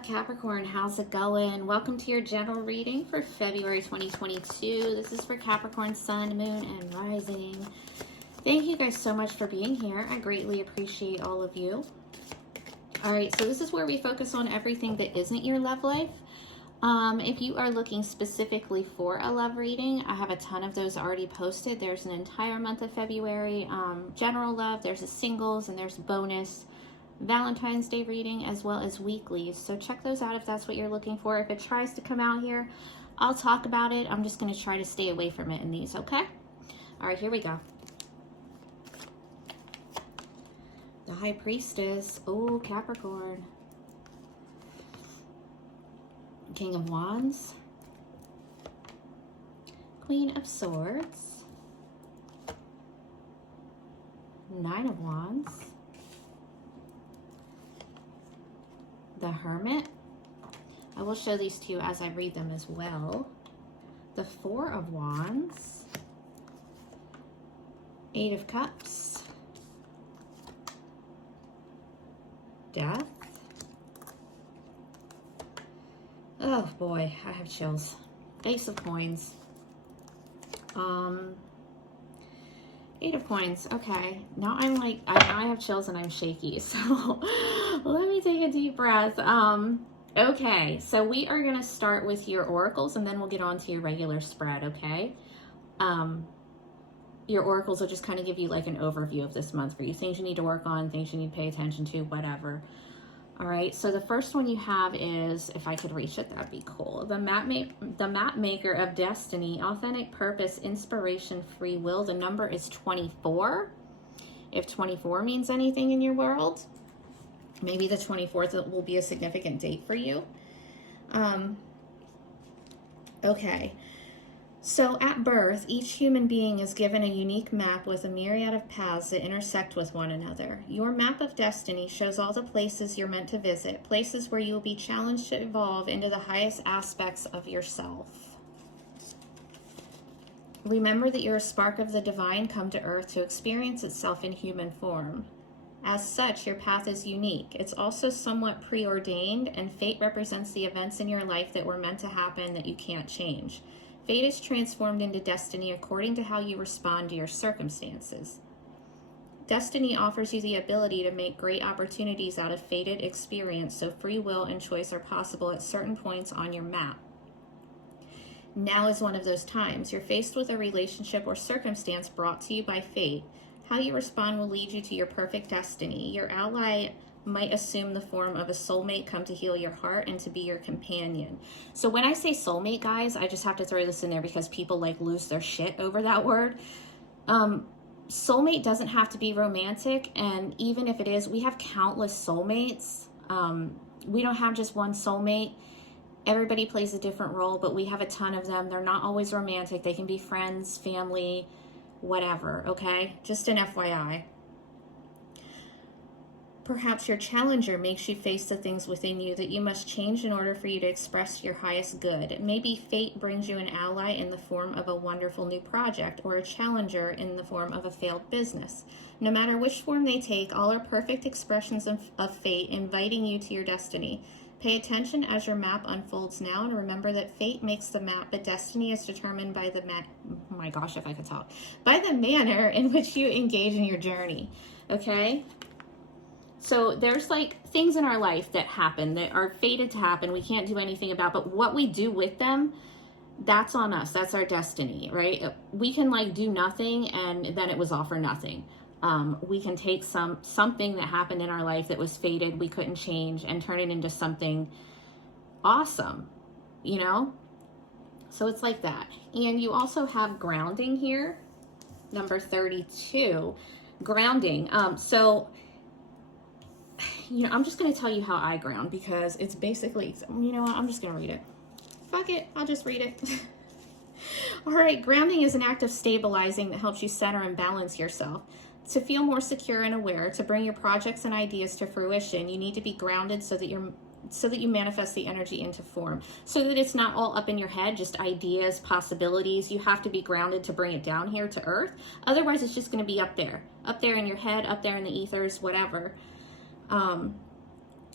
up, Capricorn? How's it going? Welcome to your general reading for February 2022. This is for Capricorn, Sun, Moon, and Rising. Thank you guys so much for being here. I greatly appreciate all of you. All right, so this is where we focus on everything that isn't your love life. If you are looking specifically for a love reading, I have a ton of those already posted. There's an entire month of February, general love, there's a singles, and there's a bonus Valentine's Day reading, as well as weeklies. So check those out if that's what you're looking for. If it tries to come out here, I'll talk about it. I'm just going to try to stay away from it in these, okay? All right, here we go. The High Priestess. Oh, Capricorn. King of Wands. Queen of Swords. Nine of Wands. The Hermit. I will show these to you as I read them as well. The Four of Wands. Eight of Cups. Death. Oh boy, I have chills. Ace of Coins. Eight of Coins. Okay, now I'm like, I have chills and I'm shaky. So let me take a deep breath. Okay, so we are going to start with your oracles and then we'll get on to your regular spread, okay? Your oracles will just kind of give you like an overview of this month for you. Things you need to work on, things you need to pay attention to, whatever. All right, so the first one you have is, if I could reach it, that'd be cool. The map maker of destiny, authentic purpose, inspiration, free will. The number is 24. If 24 means anything in your world, maybe the 24th will be a significant date for you. Okay. So at birth, each human being is given a unique map with a myriad of paths that intersect with one another. Your map of destiny shows all the places you're meant to visit, places where you will be challenged to evolve into the highest aspects of yourself. Remember that you're a spark of the divine come to earth to experience itself in human form. As such, your path is unique. It's also somewhat preordained, and fate represents the events in your life that were meant to happen that you can't change. Fate is transformed into destiny according to how you respond to your circumstances. Destiny offers you the ability to make great opportunities out of fated experience, so free will and choice are possible at certain points on your map. Now is one of those times. You're faced with a relationship or circumstance brought to you by fate. How you respond will lead you to your perfect destiny. Your ally might assume the form of a soulmate come to heal your heart and to be your companion. So when I say soulmate, guys, I just have to throw this in there because people like lose their shit over that word. Soulmate doesn't have to be romantic, and even if it is, we have countless soulmates. We don't have just one soulmate. Everybody plays a different role, but we have a ton of them. They're not always romantic. They can be friends, family, whatever, okay? Just an FYI. Perhaps your challenger makes you face the things within you that you must change in order for you to express your highest good. Maybe fate brings you an ally in the form of a wonderful new project, or a challenger in the form of a failed business. No matter which form they take, all are perfect expressions of fate inviting you to your destiny. Pay attention as your map unfolds now, and remember that fate makes the map, but destiny is determined by the oh my gosh, if I could talk, by the manner in which you engage in your journey. Okay? So there's like things in our life that happen that are fated to happen. We can't do anything about, but what we do with them, that's on us. That's our destiny, right? We can like do nothing and then it was all for nothing. We can take something that happened in our life that was fated, we couldn't change, and turn it into something awesome, you know? So it's like that. And you also have grounding here, number 32, grounding. So, you know, I'm just going to tell you how I ground because it's basically, you know what, I'm just going to read it. Fuck it, I'll just read it. All right, grounding is an act of stabilizing that helps you center and balance yourself. To feel more secure and aware, to bring your projects and ideas to fruition, you need to be grounded so that you manifest the energy into form, so that it's not all up in your head, just ideas, possibilities. You have to be grounded to bring it down here to earth. Otherwise, it's just going to be up there in your head, up there in the ethers, whatever.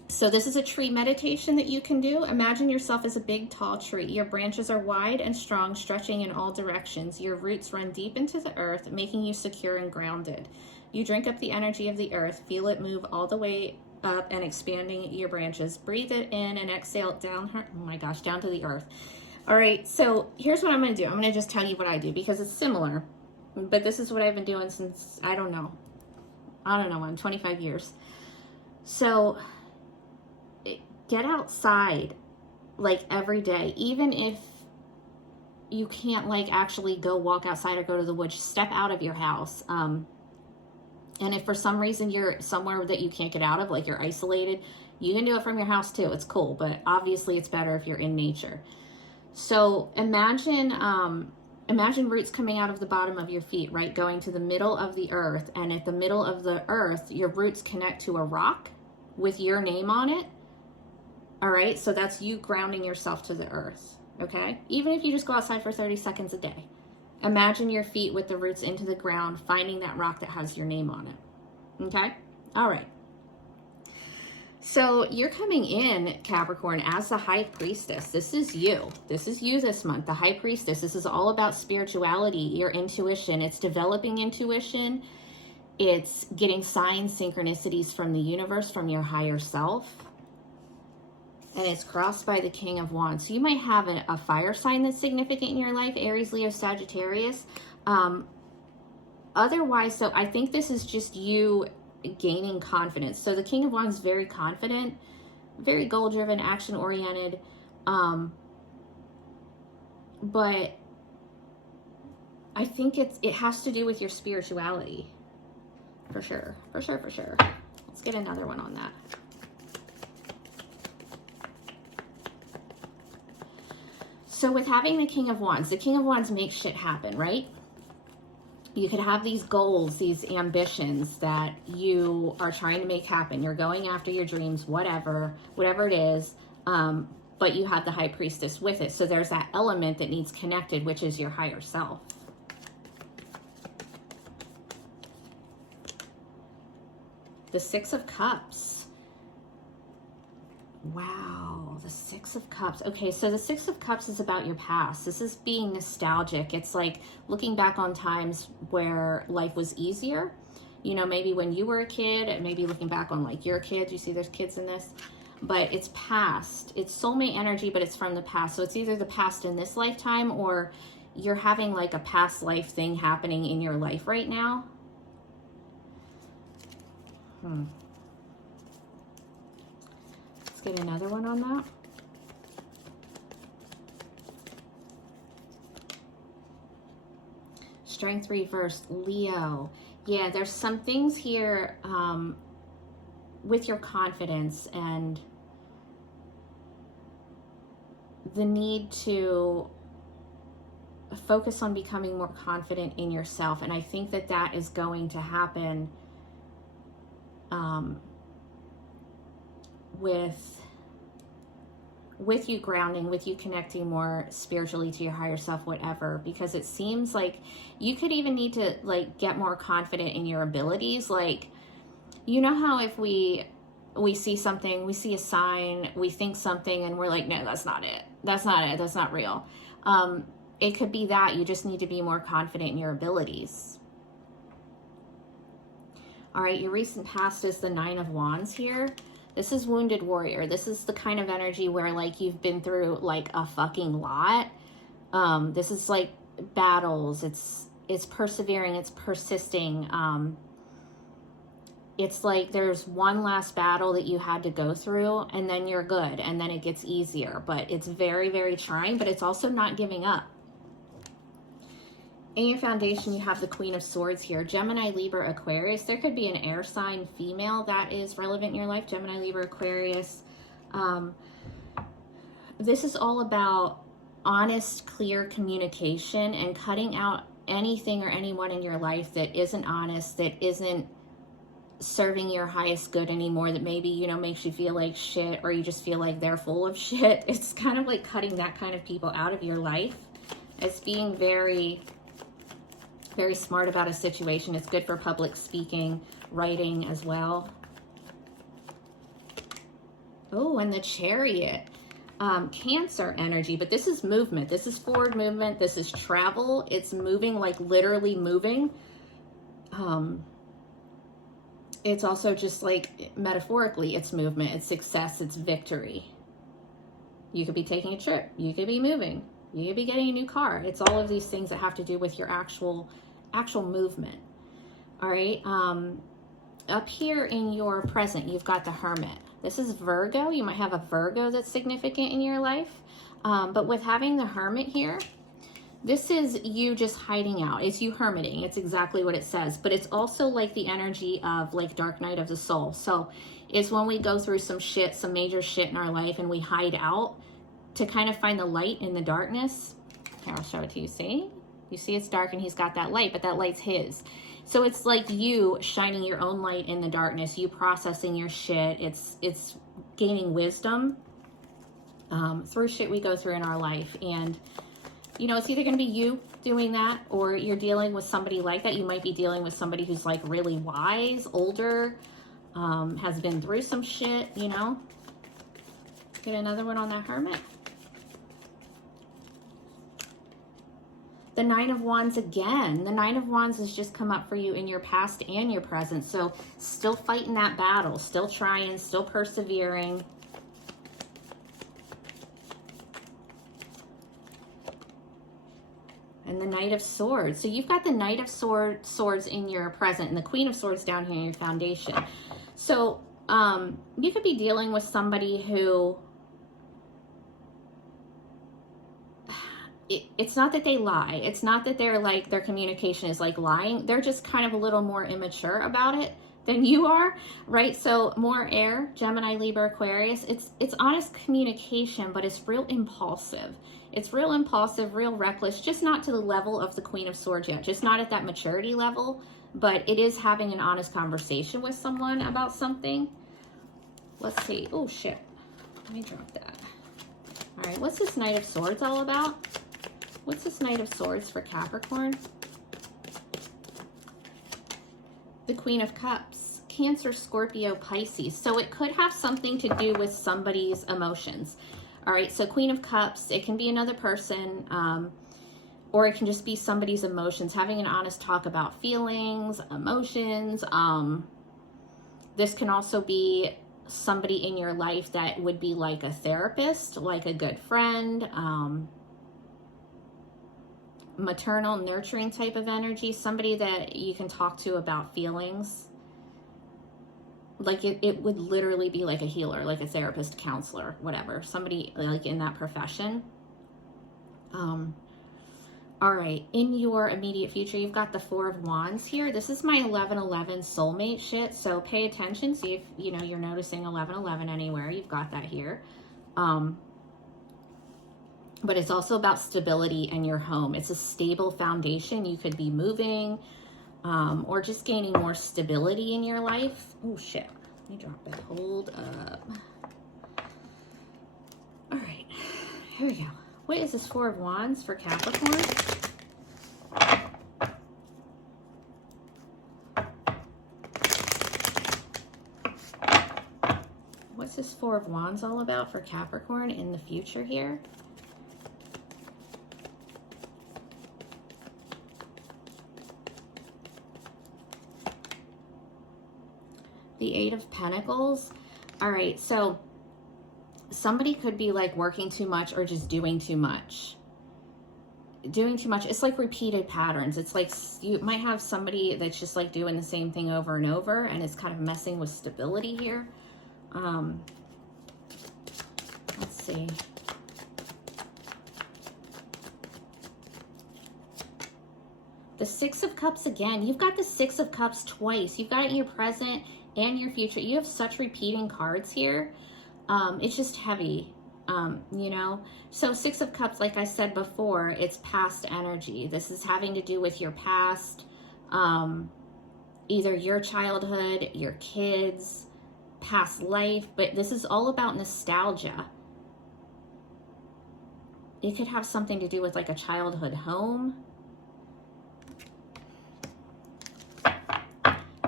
So this is a tree meditation that you can do. Imagine yourself as a big, tall tree. Your branches are wide and strong, stretching in all directions. Your roots run deep into the earth, making you secure and grounded. You drink up the energy of the earth, feel it move all the way up and expanding your branches. Breathe it in and exhale it down, oh my gosh, down to the earth. All right, so here's what I'm going to do. I'm going to just tell you what I do because it's similar, but this is what I've been doing since, I don't know when, 25 years. So get outside like every day, even if you can't like actually go walk outside or go to the woods, step out of your house. And if for some reason you're somewhere that you can't get out of, like you're isolated, you can do it from your house too. It's cool, but obviously it's better if you're in nature. So imagine roots coming out of the bottom of your feet, right? Going to the middle of the earth. And at the middle of the earth, your roots connect to a rock with your name on it. All right, so that's you grounding yourself to the earth, okay? Even if you just go outside for 30 seconds a day. Imagine your feet with the roots into the ground, finding that rock that has your name on it, okay? All right. So you're coming in, Capricorn, as the High Priestess. This is you. This is you this month, the High Priestess. This is all about spirituality, your intuition. It's developing intuition. It's getting signs, synchronicities from the universe, from your higher self. And it's crossed by the King of Wands. So you might have a fire sign that's significant in your life, Aries, Leo, Sagittarius. Otherwise, so I think this is just you gaining confidence. So the King of Wands is very confident, very goal-driven, action-oriented. But I think it has to do with your spirituality. For sure, for sure, for sure. Let's get another one on that. So with having the King of Wands makes shit happen, right? You could have these goals, these ambitions that you are trying to make happen. You're going after your dreams, whatever it is, but you have the High Priestess with it. So there's that element that needs connected, which is your higher self. The Six of Cups. Wow, the Six of Cups. Okay, so the Six of Cups is about your past. This is being nostalgic. It's like looking back on times where life was easier. You know, maybe when you were a kid, maybe looking back on like your kids. You see there's kids in this. But it's past. It's soulmate energy, but it's from the past. So it's either the past in this lifetime or you're having like a past life thing happening in your life right now. Let's get another one on that. Strength reversed, Leo. Yeah, there's some things here with your confidence and the need to focus on becoming more confident in yourself. And I think that that is going to happen with you grounding, with you connecting more spiritually to your higher self, whatever, because it seems like you could even need to like get more confident in your abilities. Like, you know how if we see something, we see a sign, we think something and we're like, no, that's not it. That's not real. It could be that you just need to be more confident in your abilities. All right, your recent past is the Nine of Wands here. This is Wounded Warrior. This is the kind of energy where like you've been through like a fucking lot. This is like battles. It's persevering. It's persisting. It's like there's one last battle that you had to go through and then you're good and then it gets easier. But it's very, very trying, but it's also not giving up. In your foundation, you have the Queen of Swords here. Gemini, Libra, Aquarius. There could be an air sign female that is relevant in your life. Gemini, Libra, Aquarius. This is all about honest, clear communication and cutting out anything or anyone in your life that isn't honest, that isn't serving your highest good anymore, that maybe, you know, makes you feel like shit or you just feel like they're full of shit. It's kind of like cutting that kind of people out of your life. It's being very smart about a situation. It's good for public speaking, writing as well. Oh, and the Chariot. Cancer energy, but this is movement. This is forward movement. This is travel. It's moving, like literally moving. It's also just like metaphorically, it's movement, it's success, it's victory. You could be taking a trip. You could be moving. You could be getting a new car. It's all of these things that have to do with your actual movement. All right. Up here in your present, you've got the Hermit. This is Virgo. You might have a Virgo that's significant in your life. But with having the Hermit here, this is you just hiding out. It's you hermiting. It's exactly what it says. But it's also like the energy of like Dark Night of the Soul. So it's when we go through some shit, some major shit in our life, and we hide out to kind of find the light in the darkness. Here, I'll show it to you. See? You see it's dark and he's got that light, but that light's his. So it's like you shining your own light in the darkness, you processing your shit. It's gaining wisdom through shit we go through in our life. And, you know, it's either going to be you doing that or you're dealing with somebody like that. You might be dealing with somebody who's like really wise, older, has been through some shit, you know. Get another one on that Hermit. The Nine of Wands again. The Nine of Wands has just come up for you in your past and your present. So still fighting that battle, still trying, still persevering. And the Knight of Swords. So you've got the Knight of Swords in your present and the Queen of Swords down here in your foundation. So you could be dealing with somebody who, it's not that they lie. It's not that they're like, their communication is like lying. They're just kind of a little more immature about it than you are, right? So more air, Gemini, Libra, Aquarius. It's honest communication, but it's real impulsive. It's real impulsive, real reckless, just not to the level of the Queen of Swords yet, just not at that maturity level, but it is having an honest conversation with someone about something. Let's see. Oh, shit. Let me drop that. All right, what's this Knight of Swords all about? What's this Knight of Swords for Capricorn? The Queen of Cups, Cancer, Scorpio, Pisces. So it could have something to do with somebody's emotions. All right, so Queen of Cups, it can be another person, or it can just be somebody's emotions, having an honest talk about feelings, emotions. This can also be somebody in your life that would be like a therapist, like a good friend, maternal, nurturing type of energy, somebody that you can talk to about feelings. Like it would literally be like a healer, like a therapist, counselor, whatever, somebody like in that profession. All right, in your immediate future, you've got the Four of Wands here. This is my 1111 soulmate shit, so pay attention. See if, you know, you're noticing 1111 anywhere. You've got that here. But it's also about stability in your home. It's a stable foundation. You could be moving or just gaining more stability in your life. Oh, shit. Let me drop that. Hold up. All right. Here we go. What is this Four of Wands for Capricorn? What's this Four of Wands all about for Capricorn in the future here? The Eight of Pentacles. All right, so somebody could be like working too much or just doing too much. Doing too much. It's like repeated patterns. It's like you might have somebody that's just like doing the same thing over and over, and it's kind of messing with stability here. Let's see. The Six of Cups again. You've got the Six of Cups twice. You've got it in your present and your future. You have such repeating cards here. It's just heavy, you know. So Six of Cups, like I said before, it's past energy. This is having to do with your past, either your childhood, your kids, past life, but this is all about nostalgia. It could have something to do with like a childhood home.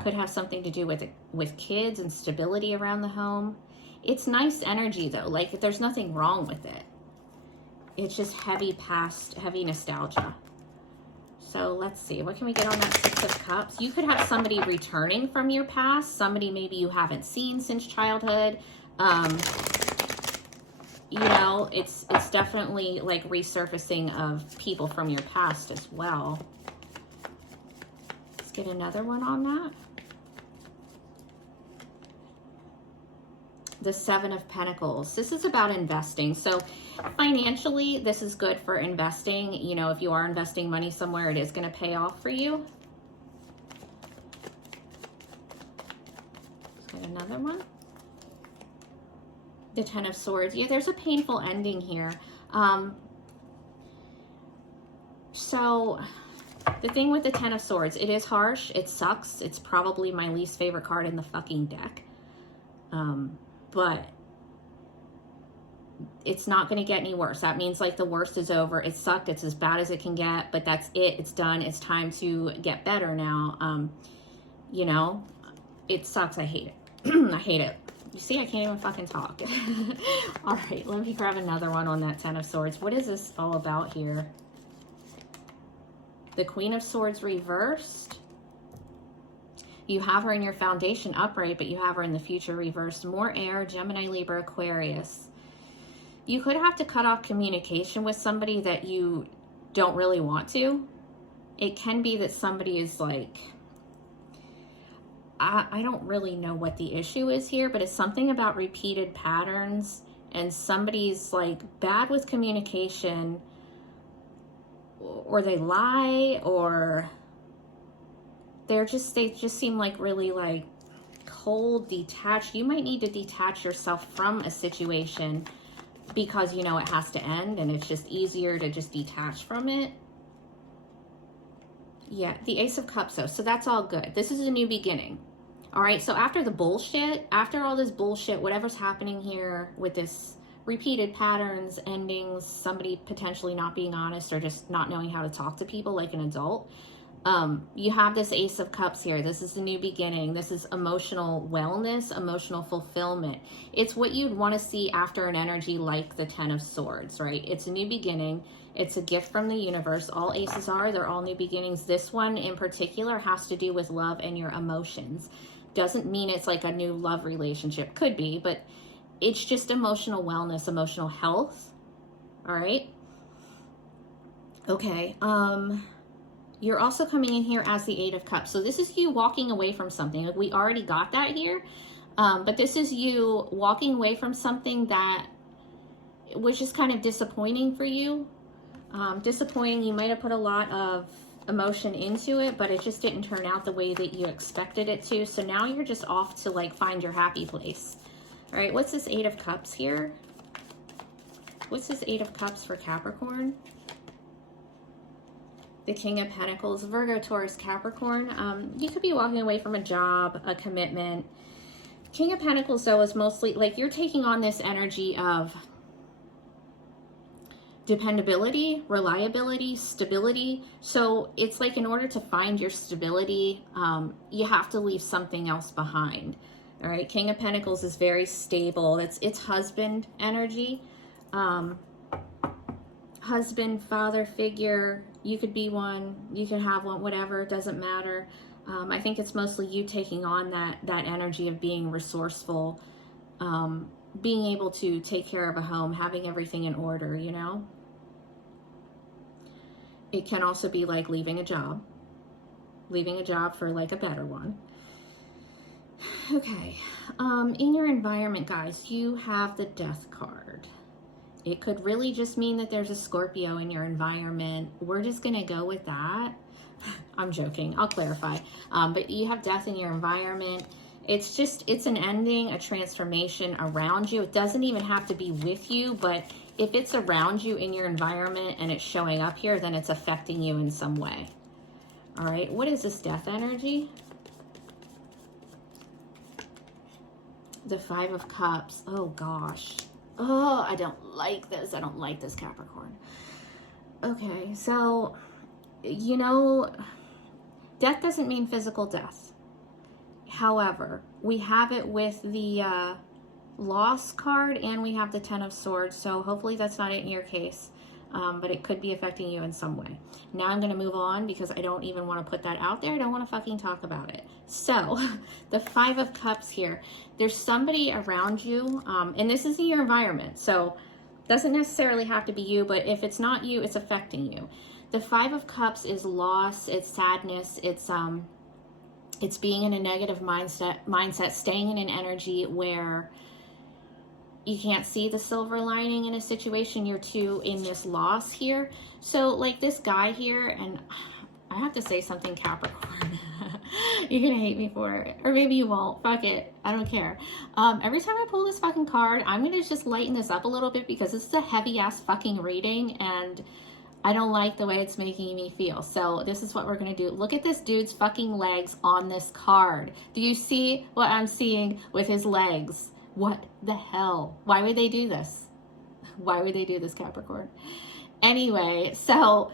Could have something to do with kids and stability around the home. It's nice energy though. Like there's nothing wrong with it. It's just heavy past, heavy nostalgia. So let's see, what can we get on that Six of Cups? You could have somebody returning from your past, somebody maybe you haven't seen since childhood. You know, it's definitely like resurfacing of people from your past as well. Let's get another one on that. The Seven of Pentacles. This is about investing. So financially, this is good for investing. You know, if you are investing money somewhere, it is going to pay off for you. Let's get another one. The Ten of Swords. Yeah, there's a painful ending here. So the thing with the Ten of Swords, it is harsh. It sucks. It's probably my least favorite card in the fucking deck. But it's not going to get any worse. That means like the worst is over. It sucked. It's as bad as it can get, but that's it. It's done. It's time to get better now. You know, it sucks. I hate it. I hate it. You see, I can't even fucking talk. All right, let me grab another one on that Ten of Swords. What is this all about here? The Queen of Swords reversed. You have her in your foundation upright, but you have her in the future reversed. More air, Gemini, Libra, Aquarius. You could have to cut off communication with somebody that you don't really want to. It can be that somebody is like, I don't really know what the issue is here, but it's something about repeated patterns and somebody's like bad with communication, or they lie, or they just seem like really like cold, detached. You might need to detach yourself from a situation because you know it has to end and it's just easier to just detach from it. Yeah, the Ace of Cups though, so that's all good. This is a new beginning. All right, so after the bullshit, after all this bullshit, whatever's happening here with this repeated patterns, endings, somebody potentially not being honest or just not knowing how to talk to people like an adult, you have this Ace of Cups here. This is the new beginning. This is emotional wellness, emotional fulfillment. It's what you'd want to see after an energy like the Ten of Swords, right? It's a new beginning. It's a gift from the universe. All aces are. They're all new beginnings. This one in particular has to do with love and your emotions. Doesn't mean it's like a new love relationship. Could be, but it's just emotional wellness, emotional health. All right? Okay. You're also coming in here as the Eight of Cups. So this is you walking away from something. Like we already got that here. But this is you walking away from something that was just kind of disappointing for you. Disappointing. You might have put a lot of emotion into it, but it just didn't turn out the way that you expected it to. So now you're just off to like find your happy place. All right. What's this Eight of Cups here? What's this Eight of Cups for Capricorn? The King of Pentacles, Virgo, Taurus, Capricorn. You could be walking away from a job, a commitment. King of Pentacles, though, is mostly like you're taking on this energy of dependability, reliability, stability. So it's like in order to find your stability, you have to leave something else behind. All right, King of Pentacles is very stable. It's husband energy. Husband, father figure. You could be one, you could have one, whatever, it doesn't matter. I think it's mostly you taking on that energy of being resourceful, being able to take care of a home, having everything in order, you know? It can also be like leaving a job for like a better one. Okay, in your environment, guys, you have the Death card. It could really just mean that there's a Scorpio in your environment. We're just going to go with that. I'm joking. I'll clarify. But you have death in your environment. It's an ending, a transformation around you. It doesn't even have to be with you, but if it's around you in your environment and it's showing up here, then it's affecting you in some way. All right. What is this death energy? The Five of Cups. Oh, gosh. Oh, I don't like this. I don't like this, Capricorn. Okay, so, you know, death doesn't mean physical death. However, we have it with the Loss card, and we have the Ten of Swords. So hopefully that's not in your case, but it could be affecting you in some way. Now I'm going to move on because I don't even want to put that out there. I don't want to fucking talk about it. So the Five of Cups here. There's somebody around you, and this is in your environment. So doesn't necessarily have to be you, but if it's not you, it's affecting you. The Five of Cups is loss, it's sadness, it's being in a negative mindset, staying in an energy where you can't see the silver lining in a situation. You're too in this loss here. So like this guy here, and I have to say something, Capricorn. You're gonna hate me for it, or maybe you won't. Fuck it, I don't care. Every time I pull this fucking card, I'm gonna just lighten this up a little bit because this is a heavy ass fucking reading, and I don't like the way it's making me feel. So this is what we're gonna do. Look at this dude's fucking legs on this card. Do you see what I'm seeing with his legs? What the hell? Why would they do this? Why would they do this, Capricorn? Anyway, so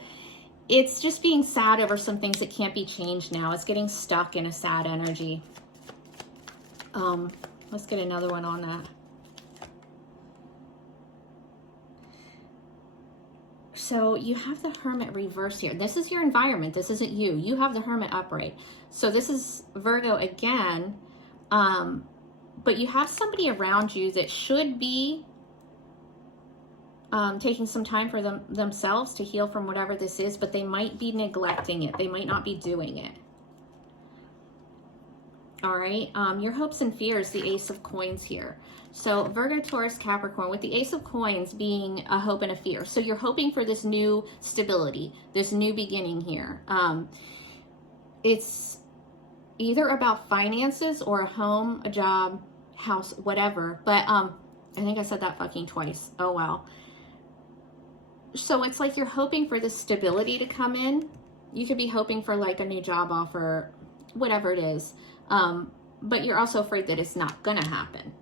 it's just being sad over some things that can't be changed now. It's getting stuck in a sad energy. Let's get another one on that. So you have the Hermit reverse here. This is your environment. This isn't you. You have the Hermit upright. So this is Virgo again. But you have somebody around you that should be taking some time for themselves to heal from whatever this is, but they might be neglecting it. They might not be doing it. All right. Your hopes and fears, the Ace of Coins here. So Virgo, Taurus, Capricorn, with the Ace of Coins being a hope and a fear. So you're hoping for this new stability, this new beginning here. It's either about finances or a home, a job, house, whatever. But I think I said that fucking twice. Oh, wow. So it's like you're hoping for this stability to come in. You could be hoping for like a new job offer, whatever it is. But you're also afraid that it's not going to happen.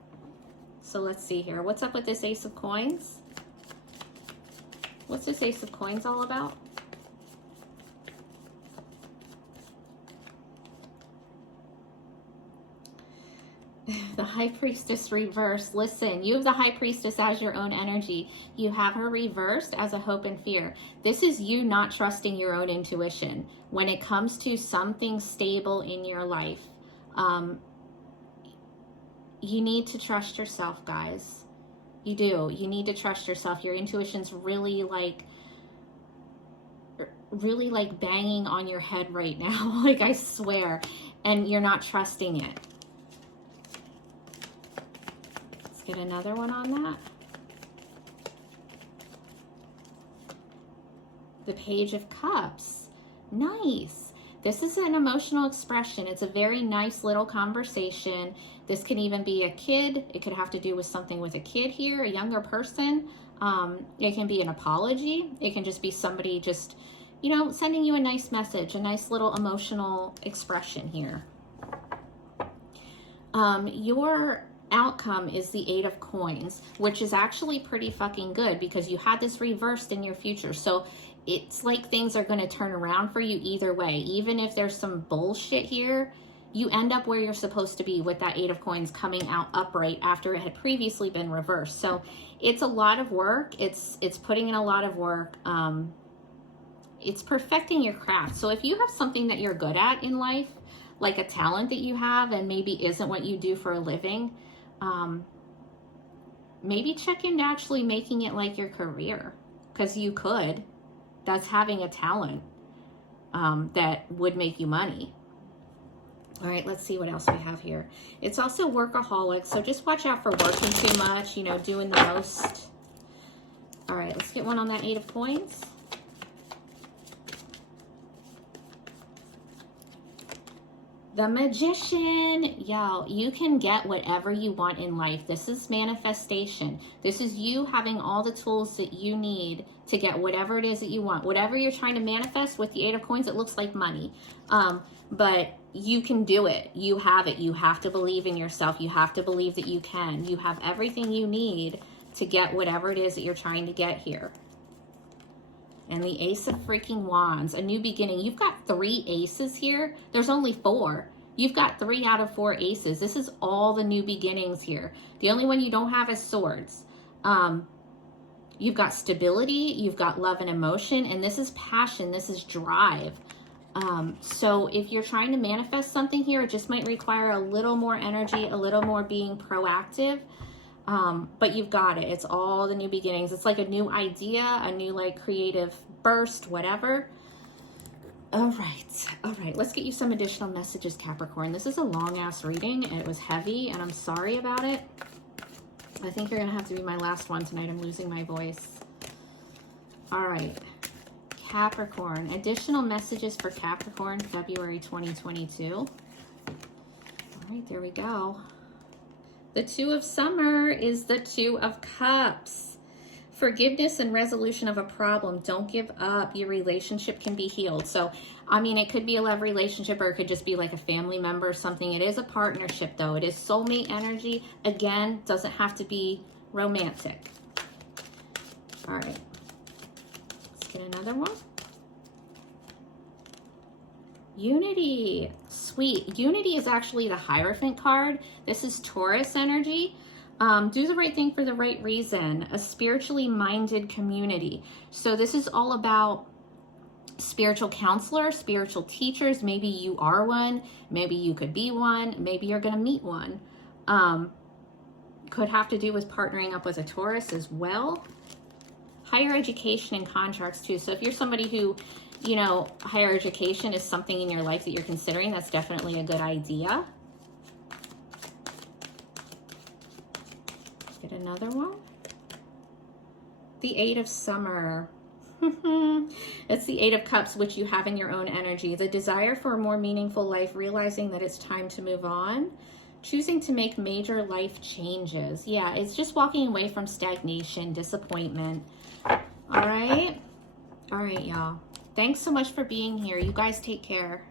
So let's see here. What's up with this Ace of Coins? What's this Ace of Coins all about? The High Priestess reversed. Listen, you have the High Priestess as your own energy. You have her reversed as a hope and fear. This is you not trusting your own intuition when it comes to something stable in your life. You need to trust yourself, guys. You do. You need to trust yourself. Your intuition's really like banging on your head right now. Like, I swear. And you're not trusting it. Let's get another one on that. The Page of Cups. Nice. This is an emotional expression. It's a very nice little conversation. This can even be a kid. It could have to do with something with a kid here, a younger person. It can be an apology. It can just be somebody just, you know, sending you a nice message, a nice little emotional expression here. Your outcome is the Eight of Coins, which is actually pretty fucking good because you had this reversed in your future. So it's like things are going to turn around for you either way. Even if there's some bullshit here, you end up where you're supposed to be with that Eight of Coins coming out upright after it had previously been reversed. So it's a lot of work. It's putting in a lot of work. It's perfecting your craft. So if you have something that you're good at in life, like a talent that you have and maybe isn't what you do for a living, maybe check into actually making it like your career, because you could. That's having a talent that would make you money. All right, let's see what else we have here. It's also Workaholics, so just watch out for working too much, you know, doing the most. All right, let's get one on that Eight of Coins. The Magician. Yo, you can get whatever you want in life. This is manifestation. This is you having all the tools that you need to get whatever it is that you want. Whatever you're trying to manifest with the Eight of Coins, it looks like money. But you can do it. You have it. You have to believe in yourself. You have to believe that you can. You have everything you need to get whatever it is that you're trying to get here. And the Ace of freaking Wands, a new beginning. You've got 3 aces here. There's only 4. You've got 3 out of 4 aces. This is all the new beginnings here. The only one you don't have is swords. You've got stability, you've got love and emotion, and this is passion, this is drive. So if you're trying to manifest something here, it just might require a little more energy, a little more being proactive. But you've got it. It's all the new beginnings. It's like a new idea, a new like creative burst, whatever. All right. Let's get you some additional messages, Capricorn. This is a long ass reading and it was heavy and I'm sorry about it. I think you're gonna have to be my last one tonight. I'm losing my voice. All right, Capricorn. Additional messages for Capricorn, February 2022. All right, there we go. The 2 of Summer is the 2 of Cups. Forgiveness and resolution of a problem. Don't give up. Your relationship can be healed. So, I mean, it could be a love relationship or it could just be like a family member or something. It is a partnership, though. It is soulmate energy. Again, doesn't have to be romantic. All right. Let's get another one. Unity. Sweet. Unity is actually the Hierophant card. This is Taurus energy. Do the right thing for the right reason. A spiritually minded community. So this is all about spiritual counselors, spiritual teachers. Maybe you are one. Maybe you could be one. Maybe you're going to meet one. Could have to do with partnering up with a Taurus as well. Higher education and contracts too. So if you're somebody who, you know, higher education is something in your life that you're considering, that's definitely a good idea. Get another one. The 8 of Summer. It's the 8 of Cups, which you have in your own energy. The desire for a more meaningful life, realizing that it's time to move on, choosing to make major life changes. Yeah, it's just walking away from stagnation, disappointment. All right, y'all. Thanks so much for being here. You guys take care.